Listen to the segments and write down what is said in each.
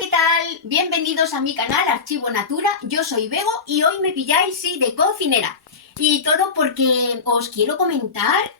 ¿qué tal? Bienvenidos a mi canal Archivo Natura, yo soy Bego y hoy me pilláis, sí, de cocinera. Y todo porque os quiero comentar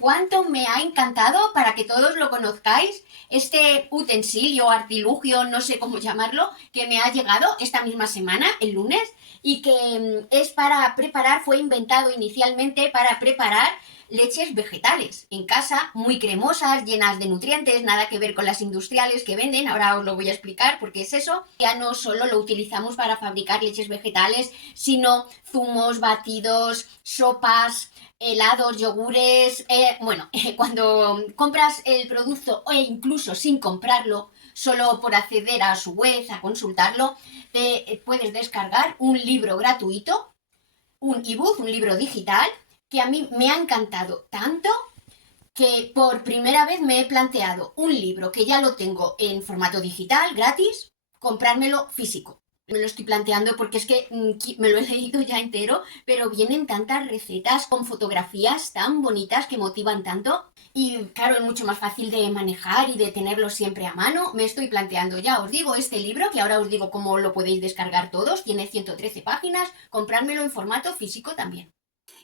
cuánto me ha encantado, para que todos lo conozcáis, este utensilio, artilugio, no sé cómo llamarlo, que me ha llegado esta misma semana, el lunes, y que es para preparar, fue inventado inicialmente para preparar leches vegetales en casa, muy cremosas, llenas de nutrientes, nada que ver con las industriales que venden. Ahora os lo voy a explicar porque es eso. Ya no solo lo utilizamos para fabricar leches vegetales, sino zumos, batidos, sopas, helados, yogures. Cuando compras el producto o incluso sin comprarlo, solo por acceder a su web, a consultarlo, te puedes descargar un libro gratuito, un ebook, un libro digital, que a mí me ha encantado tanto que por primera vez me he planteado un libro que ya lo tengo en formato digital, gratis, comprármelo físico. Me lo estoy planteando porque es que me lo he leído ya entero, pero vienen tantas recetas con fotografías tan bonitas que motivan tanto. Y claro, es mucho más fácil de manejar y de tenerlo siempre a mano. Me estoy planteando, ya os digo, este libro, que ahora os digo cómo lo podéis descargar todos, tiene 113 páginas, comprármelo en formato físico también.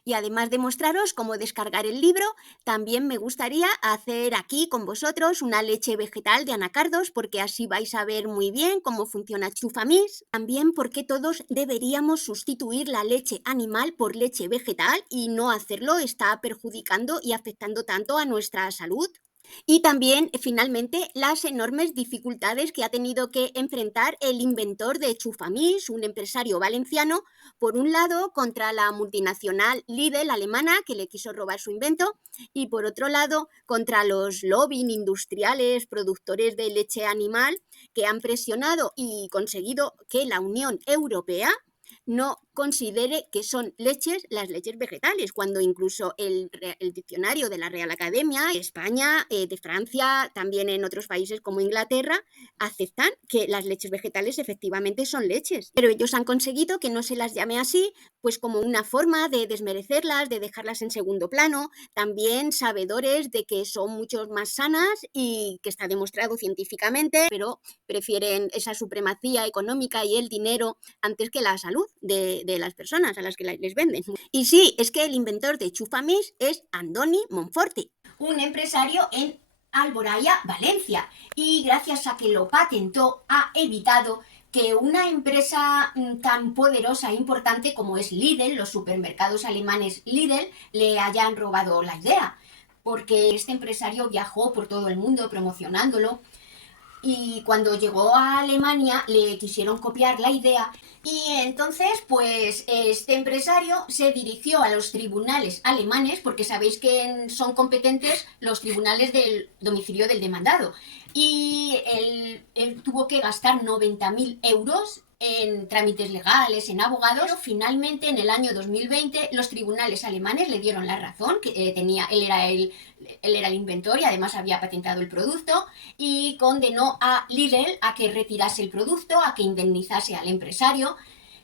Y además de mostraros cómo descargar el libro, también me gustaría hacer aquí con vosotros una leche vegetal de anacardos, porque así vais a ver muy bien cómo funciona Chufamix. También porque todos deberíamos sustituir la leche animal por leche vegetal y no hacerlo está perjudicando y afectando tanto a nuestra salud. Y también, finalmente, las enormes dificultades que ha tenido que enfrentar el inventor de Chufamix, un empresario valenciano, por un lado contra la multinacional Lidl alemana, que le quiso robar su invento, y por otro lado contra los lobbying industriales productores de leche animal, que han presionado y conseguido que la Unión Europea no considere que son leches las leches vegetales, cuando incluso el diccionario de la Real Academia, España, de Francia, también en otros países como Inglaterra, aceptan que las leches vegetales efectivamente son leches. Pero ellos han conseguido que no se las llame así, pues como una forma de desmerecerlas, de dejarlas en segundo plano, también sabedores de que son mucho más sanas y que está demostrado científicamente, pero prefieren esa supremacía económica y el dinero antes que la salud de las personas a las que les venden. Y sí, es que el inventor de Chufamix es Andoni Monforte, un empresario en Alboraya, Valencia, y gracias a que lo patentó ha evitado que una empresa tan poderosa e importante como es Lidl, los supermercados alemanes Lidl, le hayan robado la idea, porque este empresario viajó por todo el mundo promocionándolo. Y cuando llegó a Alemania le quisieron copiar la idea, y entonces pues este empresario se dirigió a los tribunales alemanes, porque sabéis que son competentes los tribunales del domicilio del demandado, y él tuvo que gastar 90.000 euros en trámites legales, en abogados, pero finalmente en el año 2020 los tribunales alemanes le dieron la razón, que él era el inventor y además había patentado el producto, y condenó a Lidl a que retirase el producto, a que indemnizase al empresario,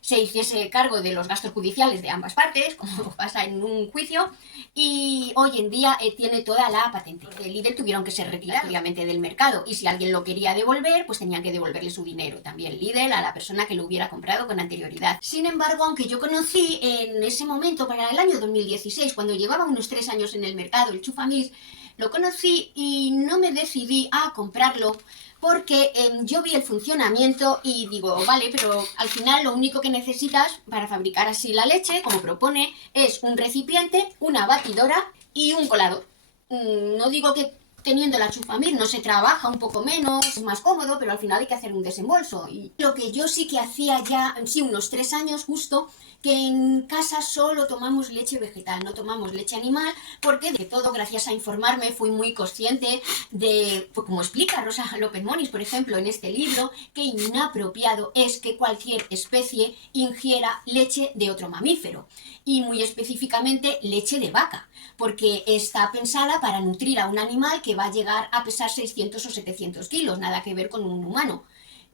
se hiciese cargo de los gastos judiciales de ambas partes, como pasa en un juicio, y hoy en día tiene toda la patente. El Lidl tuvieron que ser retirados obviamente del mercado, y si alguien lo quería devolver, pues tenían que devolverle su dinero también Lidl a la persona que lo hubiera comprado con anterioridad. Sin embargo, aunque yo conocí en ese momento, para el año 2016, cuando llevaba unos 3 años en el mercado, el Chufamix, lo conocí y no me decidí a comprarlo porque yo vi el funcionamiento y digo, vale, pero al final lo único que necesitas para fabricar así la leche, como propone, es un recipiente, una batidora y un colador. No digo que teniendo la Chufamix no se trabaja un poco menos, es más cómodo, pero al final hay que hacer un desembolso. Y lo que yo sí que hacía ya, sí, unos 3 años justo, que en casa solo tomamos leche vegetal, no tomamos leche animal, porque de todo, gracias a informarme, fui muy consciente de, pues como explica Rosa López Moniz, por ejemplo, en este libro, que inapropiado es que cualquier especie ingiera leche de otro mamífero, y muy específicamente leche de vaca, porque está pensada para nutrir a un animal que va a llegar a pesar 600 o 700 kilos, nada que ver con un humano.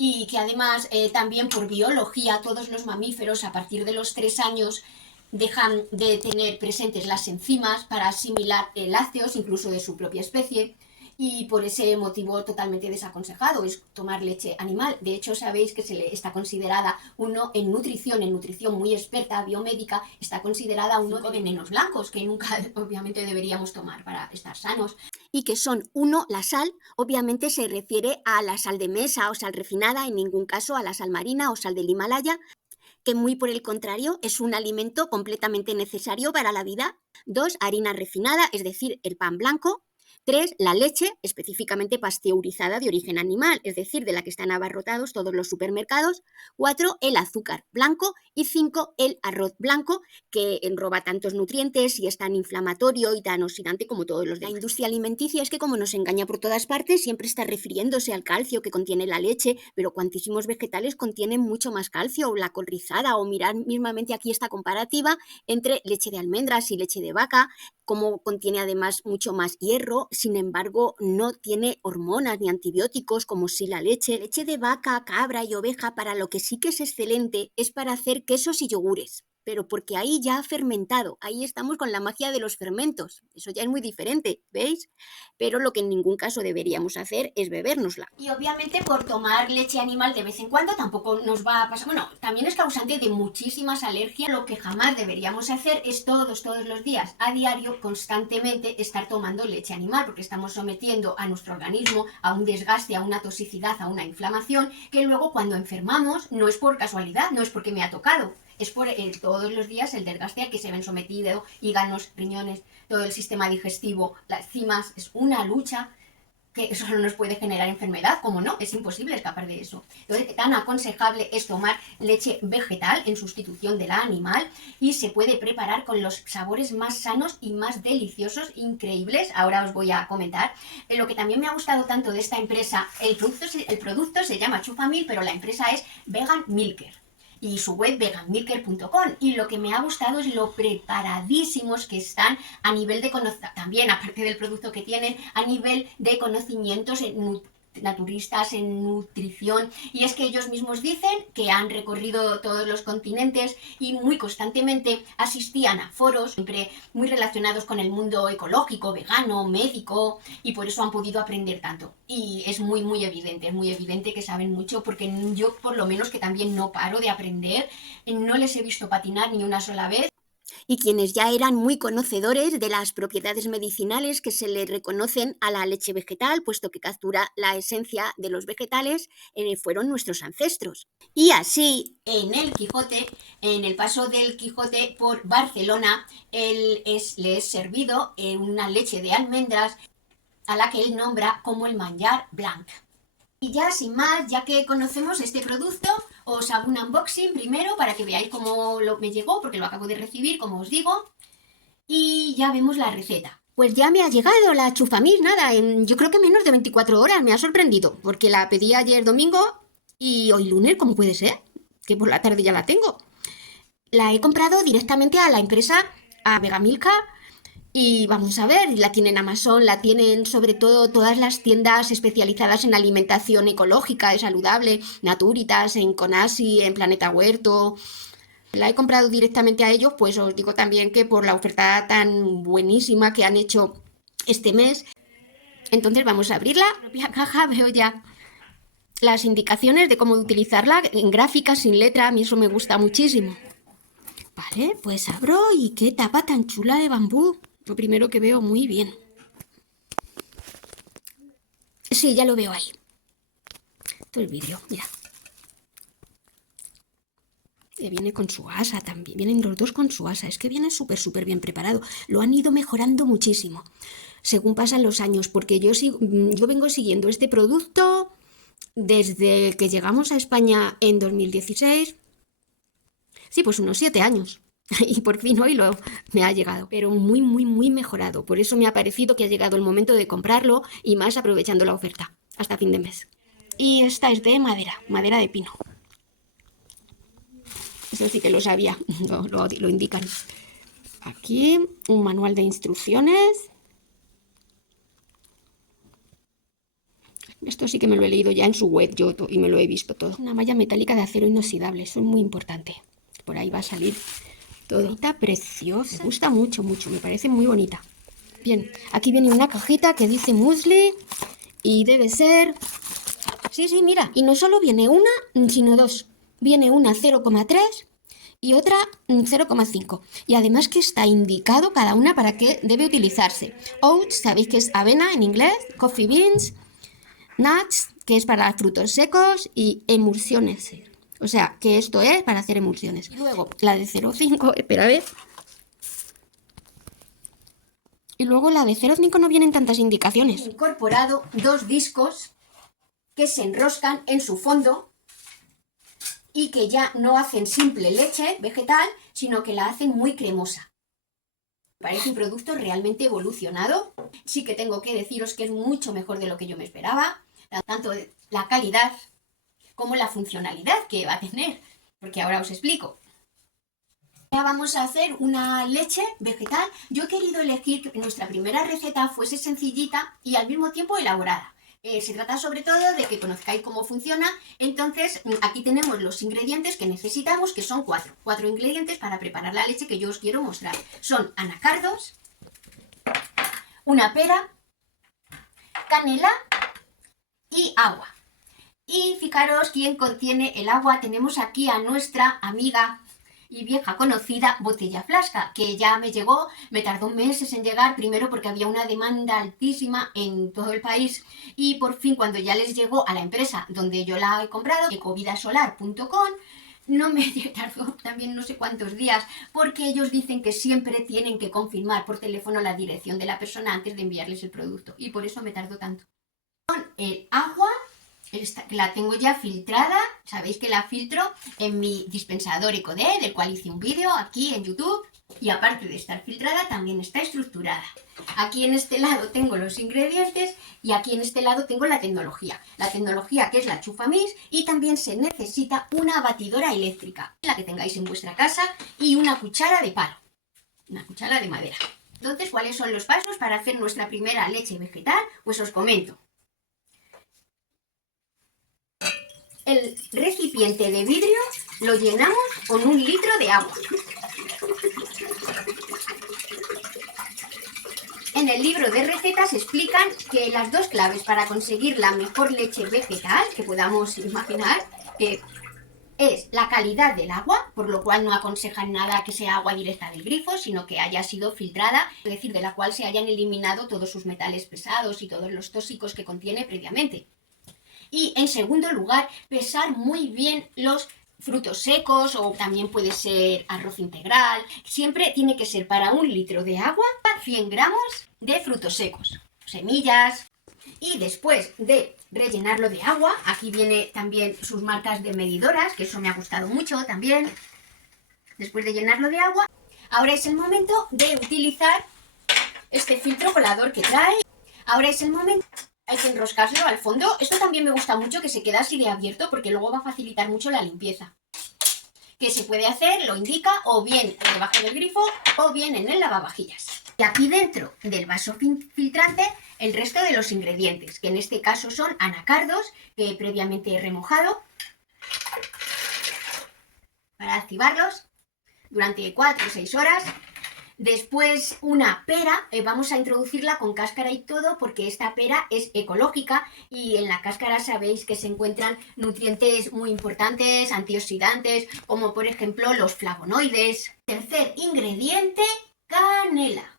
Y que además también por biología todos los mamíferos a partir de los 3 años dejan de tener presentes las enzimas para asimilar lácteos, incluso de su propia especie, y por ese motivo totalmente desaconsejado es tomar leche animal. De hecho, sabéis que se le está considerada uno en nutrición muy experta, biomédica, está considerada uno de venenos blancos que nunca obviamente deberíamos tomar para estar sanos. Y que son, uno, la sal, obviamente se refiere a la sal de mesa o sal refinada, en ningún caso a la sal marina o sal del Himalaya, que muy por el contrario es un alimento completamente necesario para la vida. 2, harina refinada, es decir, el pan blanco. 3, la leche, específicamente pasteurizada de origen animal, es decir, de la que están abarrotados todos los supermercados. 4, el azúcar blanco. Y 5, el arroz blanco, que roba tantos nutrientes y es tan inflamatorio y tan oxidante como todos los demás. La industria alimenticia es que, como nos engaña por todas partes, siempre está refiriéndose al calcio que contiene la leche, pero cuantísimos vegetales contienen mucho más calcio, o la col rizada, o mirar mismamente aquí esta comparativa entre leche de almendras y leche de vaca, como contiene además mucho más hierro, sin embargo no tiene hormonas ni antibióticos como si la leche. Leche de vaca, cabra y oveja, para lo que sí que es excelente es para hacer quesos y yogures, pero porque ahí ya ha fermentado, ahí estamos con la magia de los fermentos, eso ya es muy diferente, ¿veis? Pero lo que en ningún caso deberíamos hacer es bebérnosla. Y obviamente por tomar leche animal de vez en cuando tampoco nos va a pasar, bueno, también es causante de muchísimas alergias. Lo que jamás deberíamos hacer es todos los días, a diario, constantemente estar tomando leche animal, porque estamos sometiendo a nuestro organismo a un desgaste, a una toxicidad, a una inflamación, que luego cuando enfermamos no es por casualidad, no es porque me ha tocado, es por todos los días el desgaste al que se ven sometidos hígados, riñones, todo el sistema digestivo, las enzimas. Es una lucha que eso no nos puede generar enfermedad, ¿cómo no? Es imposible escapar de eso. Entonces, tan aconsejable es tomar leche vegetal en sustitución de la animal, y se puede preparar con los sabores más sanos y más deliciosos, increíbles. Ahora os voy a comentar. Lo que también me ha gustado tanto de esta empresa, el producto se llama Chufamil, pero la empresa es Vegan Milker, y su web veganmilker.com, y lo que me ha gustado es lo preparadísimos que están a nivel de también, aparte del producto que tienen, a nivel de conocimientos naturistas en nutrición. Y es que ellos mismos dicen que han recorrido todos los continentes y muy constantemente asistían a foros siempre muy relacionados con el mundo ecológico, vegano, médico, y por eso han podido aprender tanto. Y es muy evidente que saben mucho, porque yo por lo menos, que también no paro de aprender, no les he visto patinar ni una sola vez. Y quienes ya eran muy conocedores de las propiedades medicinales que se le reconocen a la leche vegetal, puesto que captura la esencia de los vegetales, fueron nuestros ancestros. Y así, en el Quijote, en el paso del Quijote por Barcelona, le es servido una leche de almendras a la que él nombra como el manjar blanc. Y ya sin más, ya que conocemos este producto, os hago un unboxing primero para que veáis cómo me llegó, porque lo acabo de recibir, como os digo, y ya vemos la receta. Pues ya me ha llegado la Chufamil, nada, en yo creo que menos de 24 horas, me ha sorprendido, porque la pedí ayer domingo y hoy lunes, ¿cómo puede ser? Que por la tarde ya la tengo. La he comprado directamente a la empresa, a Vegamilka. Y vamos a ver, la tienen en Amazon, la tienen sobre todo todas las tiendas especializadas en alimentación ecológica y saludable, Naturitas, en Conasi, en Planeta Huerto. La he comprado directamente a ellos, pues os digo también que por la oferta tan buenísima que han hecho este mes. Entonces vamos a abrirla. En la caja veo ya las indicaciones de cómo utilizarla en gráficas, sin letra, a mí eso me gusta muchísimo. Vale, pues abro y qué tapa tan chula de bambú. Lo primero que veo muy bien. Sí, ya lo veo ahí. Todo el vídeo, mira. Viene con su asa también. Vienen los dos con su asa. Es que viene súper bien preparado. Lo han ido mejorando muchísimo según pasan los años, porque yo vengo siguiendo este producto desde que llegamos a España en 2016. Sí, pues unos 7 años. Y por fin hoy me ha llegado, pero muy mejorado. Por eso me ha parecido que ha llegado el momento de comprarlo, y más aprovechando la oferta hasta fin de mes. Y esta es de madera de pino. Eso sí que lo sabía, lo indican. Aquí un manual de instrucciones. Esto sí que me lo he leído ya en su web y me lo he visto todo. Una malla metálica de acero inoxidable, eso es muy importante. Por ahí va a salir todo. Bonita, preciosa. Me gusta mucho, me parece muy bonita. Bien, aquí viene una cajita que dice muesli y debe ser... Sí, mira. Y no solo viene una, sino dos. Viene una 0,3 y otra 0,5. Y además que está indicado cada una para qué debe utilizarse. Oats, sabéis que es avena en inglés, coffee beans, nuts, que es para frutos secos, y emulsiones. O sea, que esto es para hacer emulsiones. Y luego la de 0,5, espera a ver. Y luego la de 0,5 no vienen tantas indicaciones. He incorporado 2 discos que se enroscan en su fondo y que ya no hacen simple leche vegetal, sino que la hacen muy cremosa. Parece un producto realmente evolucionado. Sí que tengo que deciros que es mucho mejor de lo que yo me esperaba, tanto la calidad como la funcionalidad que va a tener, porque ahora os explico. Ya vamos a hacer una leche vegetal. Yo he querido elegir que nuestra primera receta fuese sencillita y al mismo tiempo elaborada. Se trata sobre todo de que conozcáis cómo funciona. Entonces aquí tenemos los ingredientes que necesitamos, que son 4. 4 ingredientes para preparar la leche que yo os quiero mostrar. Son anacardos, una pera, canela y agua. Y fijaros quién contiene el agua. Tenemos aquí a nuestra amiga y vieja conocida Botella Flasca, que ya me llegó, me tardó meses en llegar, primero porque había una demanda altísima en todo el país y por fin cuando ya les llegó a la empresa donde yo la he comprado, ecovidasolar.com, no me tardó también no sé cuántos días, porque ellos dicen que siempre tienen que confirmar por teléfono la dirección de la persona antes de enviarles el producto y por eso me tardó tanto. Con el agua, la tengo ya filtrada, sabéis que la filtro en mi dispensador EcoD, del cual hice un vídeo aquí en YouTube, y aparte de estar filtrada también está estructurada. Aquí en este lado tengo los ingredientes y aquí en este lado tengo la tecnología que es la Chufamix, y también se necesita una batidora eléctrica, la que tengáis en vuestra casa, y una cuchara de palo, una cuchara de madera. Entonces, ¿cuáles son los pasos para hacer nuestra primera leche vegetal? Pues os comento. El recipiente de vidrio lo llenamos con 1 litro de agua. En el libro de recetas explican que las 2 claves para conseguir la mejor leche vegetal que podamos imaginar es la calidad del agua, por lo cual no aconsejan nada que sea agua directa del grifo, sino que haya sido filtrada, es decir, de la cual se hayan eliminado todos sus metales pesados y todos los tóxicos que contiene previamente. Y en segundo lugar, pesar muy bien los frutos secos, o también puede ser arroz integral. Siempre tiene que ser para 1 litro de agua 100 gramos de frutos secos, semillas. Y después de rellenarlo de agua, aquí viene también sus marcas de medidoras, que eso me ha gustado mucho también. Después de llenarlo de agua, ahora es el momento de utilizar este filtro colador que trae. Ahora es el momento... Hay que enroscarlo al fondo. Esto también me gusta mucho, que se queda así de abierto, porque luego va a facilitar mucho la limpieza. Que se puede hacer, lo indica, o bien debajo del grifo, o bien en el lavavajillas. Y aquí dentro del vaso filtrante, el resto de los ingredientes, que en este caso son anacardos, que previamente he remojado, para activarlos durante 4 o 6 horas. Después una pera, vamos a introducirla con cáscara y todo, porque esta pera es ecológica y en la cáscara sabéis que se encuentran nutrientes muy importantes, antioxidantes, como por ejemplo los flavonoides. Tercer ingrediente, canela.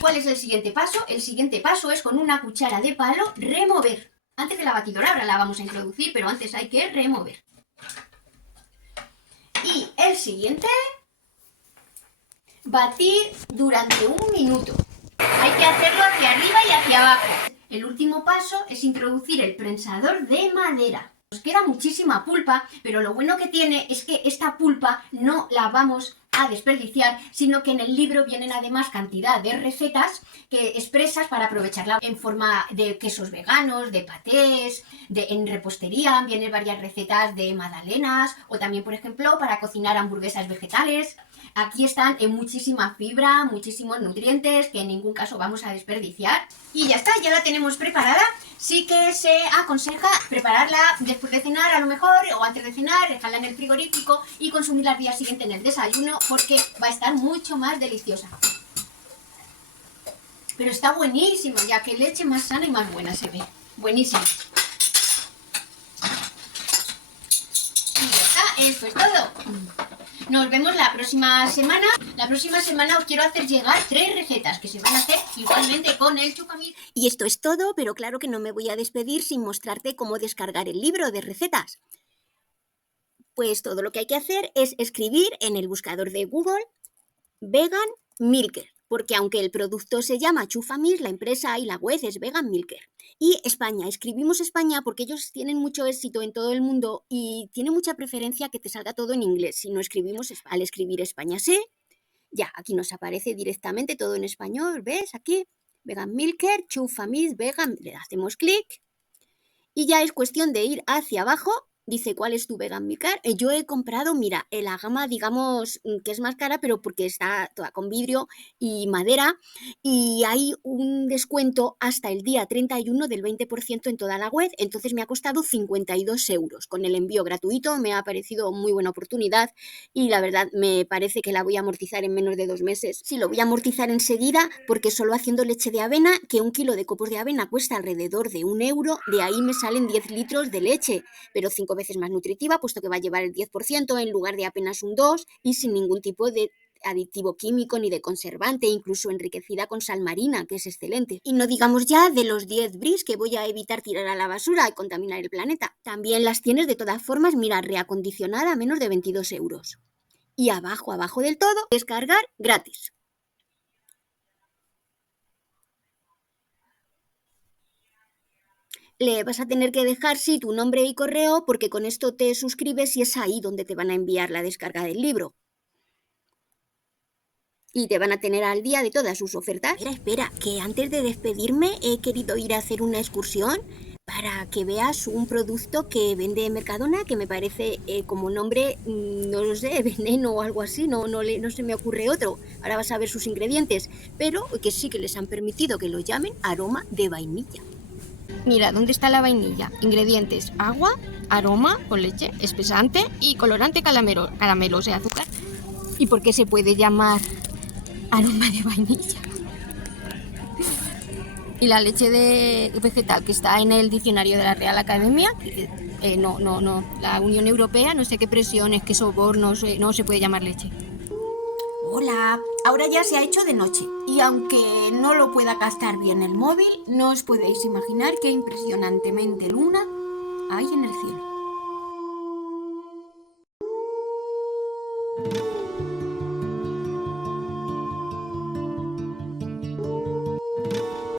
¿Cuál es el siguiente paso? El siguiente paso es con una cuchara de palo remover. Antes de la batidora, ahora la vamos a introducir, pero antes hay que remover. Y el siguiente... batir durante 1 minuto. Hay que hacerlo hacia arriba y hacia abajo. El último paso es introducir el prensador de madera. Nos queda muchísima pulpa, pero lo bueno que tiene es que esta pulpa no la vamos a desperdiciar, sino que en el libro vienen además cantidad de recetas expresas para aprovecharla en forma de quesos veganos, de patés, en repostería, vienen varias recetas de magdalenas, o también, por ejemplo, para cocinar hamburguesas vegetales. Aquí están en muchísima fibra, muchísimos nutrientes que en ningún caso vamos a desperdiciar. Y ya está, ya la tenemos preparada. Sí que se aconseja prepararla después de cenar a lo mejor, o antes de cenar, dejarla en el frigorífico y consumirla al día siguiente en el desayuno, porque va a estar mucho más deliciosa. Pero está buenísimo, ya que leche más sana y más buena se ve. Buenísimo. Y ya está, esto es todo. Nos vemos la próxima semana. La próxima semana os quiero hacer llegar 3 recetas que se van a hacer igualmente con el Chufamix. Y esto es todo, pero claro que no me voy a despedir sin mostrarte cómo descargar el libro de recetas. Pues todo lo que hay que hacer es escribir en el buscador de Google Vegan Milker, porque aunque el producto se llama Chufamix, la empresa y la web es Vegan Milker. Y España, escribimos España porque ellos tienen mucho éxito en todo el mundo y tiene mucha preferencia que te salga todo en inglés. Si no escribimos, al escribir España sí, ya, aquí nos aparece directamente todo en español, ¿ves? Aquí, Vegan Milker, Chufamix, Vegan, le hacemos clic y ya es cuestión de ir hacia abajo. Dice, ¿cuál es tu Vegan Milker? Yo he comprado, mira, la gama, digamos, que es más cara, pero porque está toda con vidrio y madera, y hay un descuento hasta el día 31 del 20% en toda la web, entonces me ha costado 52 euros. Con el envío gratuito me ha parecido muy buena oportunidad y la verdad me parece que la voy a amortizar en menos de 2 meses. Sí, lo voy a amortizar enseguida porque solo haciendo leche de avena, que 1 kilo de copos de avena cuesta alrededor de 1 euro, de ahí me salen 10 litros de leche, pero 5 veces más nutritiva, puesto que va a llevar el 10% en lugar de apenas un 2% y sin ningún tipo de aditivo químico ni de conservante, incluso enriquecida con sal marina, que es excelente. Y no digamos ya de los 10 bris que voy a evitar tirar a la basura y contaminar el planeta. También las tienes de todas formas, mira, reacondicionada a menos de 22 euros. Y abajo del todo, descargar gratis. Le vas a tener que dejar, sí, tu nombre y correo, porque con esto te suscribes y es ahí donde te van a enviar la descarga del libro. Y te van a tener al día de todas sus ofertas. Espera, que antes de despedirme he querido ir a hacer una excursión para que veas un producto que vende Mercadona, que me parece como nombre, no lo sé, veneno o algo así, no se me ocurre otro. Ahora vas a ver sus ingredientes, pero que sí que les han permitido que lo llamen aroma de vainilla. Mira, ¿dónde está la vainilla? Ingredientes: agua, aroma con leche, espesante y colorante caramelo, o sea, azúcar. ¿Y por qué se puede llamar aroma de vainilla? Y la leche vegetal que está en el diccionario de la Real Academia, la Unión Europea, no sé qué presiones, qué sobornos, no se puede llamar leche. Hola, ahora ya se ha hecho de noche y aunque no lo pueda captar bien el móvil, no os podéis imaginar qué impresionantemente luna hay en el cielo.